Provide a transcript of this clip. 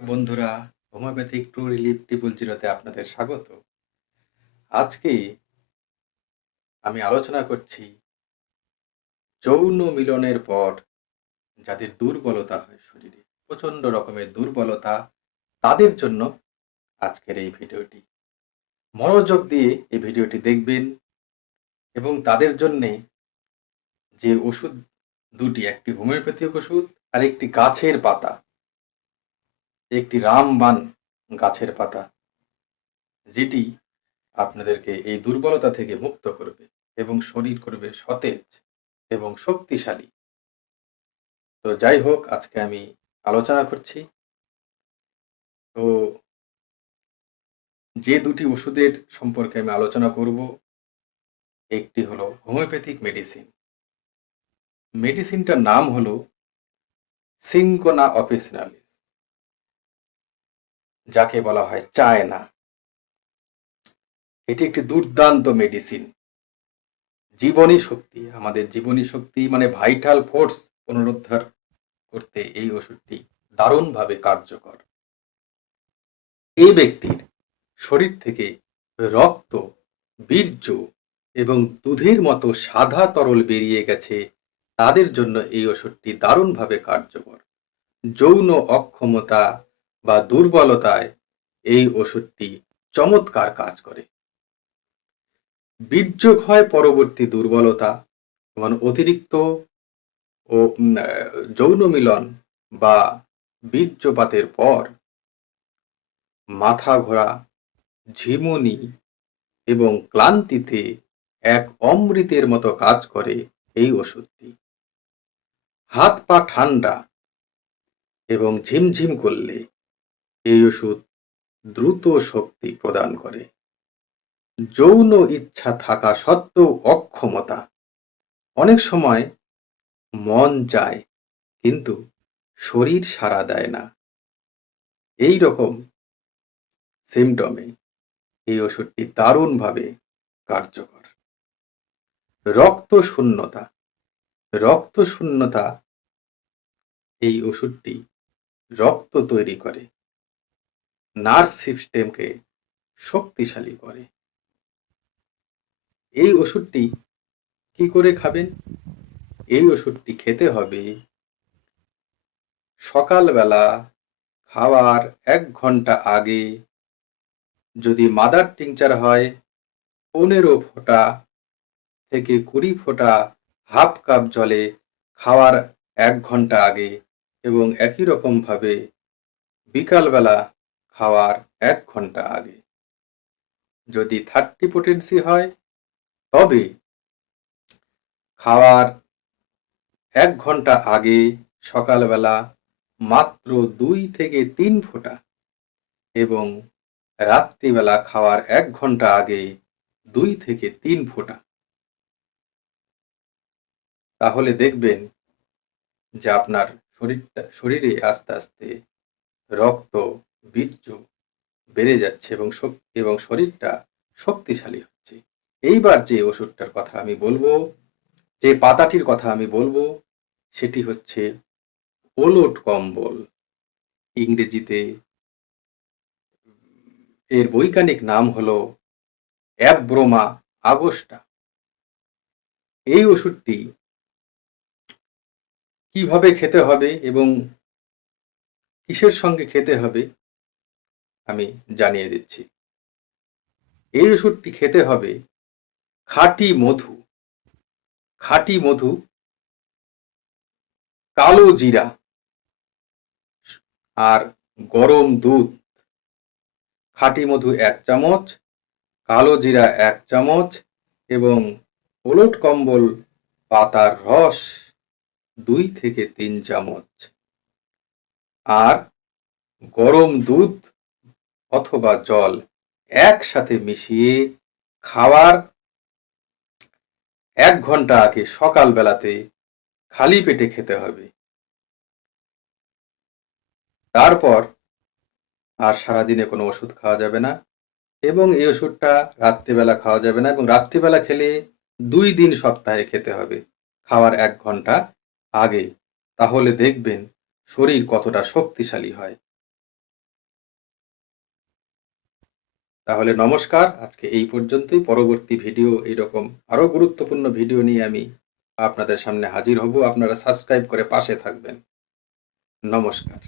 বন্ধুরা, homeopathic true relief triple জিরোতে আপনাদের স্বাগত। আজকে আমি আলোচনা করছি যৌন মিলনের পর যাদের দুর্বলতা হয় শরীরে প্রচণ্ড রকমের দুর্বলতা তাদের জন্য আজকের এই ভিডিওটি। মনোযোগ দিয়ে এই ভিডিওটি দেখবেন এবং তাদের জন্যে যে ওষুধ, দুটি, একটি হোমিওপ্যাথিক ওষুধ আর একটি গাছের পাতা। একটি রামবান গাছের পাতা, যেটি আপনাদেরকে এই দুর্বলতা থেকে মুক্ত করবে এবং শরীর করবে সতেজ এবং শক্তিশালী। তো যাই হোক, আজকে আমি আলোচনা করছি। তো যে দুটি ওষুধের সম্পর্কে আমি আলোচনা করব, একটি হলো হোমিওপ্যাথিক মেডিসিন। মেডিসিনটার নাম হলো সিঙ্কোনা অফিসিনালিস যাকে বলা হয় চায়না। এটি একটি দুর্দান্ত মেডিসিন জীবনী শক্তি, আমাদের জীবনী শক্তি মানে ভাইটাল ফোর্স পুনরুদ্ধার করতে এই ওষুধটি দারুণভাবে কার্যকর। এই ব্যক্তির শরীর থেকে রক্ত, বীর্য এবং দুধের মতো সাদা তরল বেরিয়ে গেছে। তাদের জন্য এই ওষুধটি দারুণভাবে কার্যকর। যৌন অক্ষমতা বা দুর্বলতায় এই ওষুধটি চমৎকার কাজ করে। বীর্যক্ষয় পরবর্তী দুর্বলতা, যেমন অতিরিক্ত ও যৌন মিলন বা বীর্যপাতের পর মাথা ঘোরা, ঝিমুনি এবং ক্লান্তিতে এক অমৃতের মতো কাজ করে এই ওষুধটি। হাত পা ঠান্ডা এবং ঝিমঝিম করলে এই ওষুধ দ্রুত শক্তি প্রদান করে। যৌন ইচ্ছা থাকা সত্ত্বেও অক্ষমতা। অনেক সময় মন চায়, কিন্তু শরীর সাড়া দেয় না। এই রকম সিমটমে এই ওষুধটি দারুণভাবে কার্যকর। রক্ত শূন্যতা। রক্ত শূন্যতা এই ওষুধটি রক্ত তৈরি করে। নার্ভ সিস্টেমকে শক্তিশালী করে। এই ওষুধটি কি করে খাবেন? এই ওষুধটি খেতে হবে সকালবেলা, খাওয়ার এক ঘণ্টা আগে। যদি মাদার টিংচার হয়, পনেরো ফোঁটা থেকে কুড়ি ফোঁটা হাফ কাপ জলে খাওয়ার এক ঘণ্টা আগে এবং একই রকমভাবে বিকালবেলা খাওয়ার এক ঘণ্টা আগে। যদি থার্টি পোটেন্সি হয়, তবে খাওয়ার এক ঘণ্টা আগে সকালবেলা মাত্র দুই থেকে তিন ফোঁটা এবং রাত্রিবেলা খাওয়ার এক ঘণ্টা আগে দুই থেকে তিন ফোঁটা। তাহলে দেখবেন যে আপনার শরীরটা, শরীরে আস্তে আস্তে রক্ত বীর্য বেড়ে যাচ্ছে এবং শক- এবং শরীরটা শক্তিশালী হচ্ছে। এইবার যে ওষুধটার কথা আমি বলব, যে পাতাটির কথা আমি বলব, সেটি হচ্ছে ওলোট কম্বল। ইংরেজিতে এর বৈজ্ঞানিক নাম হলো অ্যাব্রোমা আগস্টা। এই ওষুধটি কীভাবে খেতে হবে এবং কিসের সঙ্গে খেতে হবে আমি জানিয়ে দিচ্ছি। এই ওষুধটি খেতে হবে খাঁটি মধু। খাঁটি মধু। কালো জিরা। আর গরম দুধ। খাঁটি মধু এক চামচ, কালো জিরা এক চামচ এবং ওলট কম্বল পাতার রস দুই থেকে তিন চামচ। আর গরম দুধ অথবা জল একসাথে মিশিয়ে খাওয়ার এক ঘণ্টা আগে সকাল বেলাতে খালি পেটে খেতে হবে। তারপর আর সারাদিনে কোনো ওষুধ খাওয়া যাবে না এবং এই ওষুধটা রাত্রিবেলা খাওয়া যাবে না এবং রাত্রিবেলা খেলে দুই দিন সপ্তাহে খেতে হবে। খাওয়ার এক ঘণ্টা আগে। তাহলে দেখবেন শরীর কতটা শক্তিশালী হয়। তাহলে নমস্কার, আজকে এই পর্যন্তই। পরবর্তী ভিডিও এইরকম আরও গুরুত্বপূর্ণ ভিডিও নিয়ে আমি আপনাদের সামনে হাজির হব। আপনারা সাবস্ক্রাইব করে পাশে থাকবেন। নমস্কার।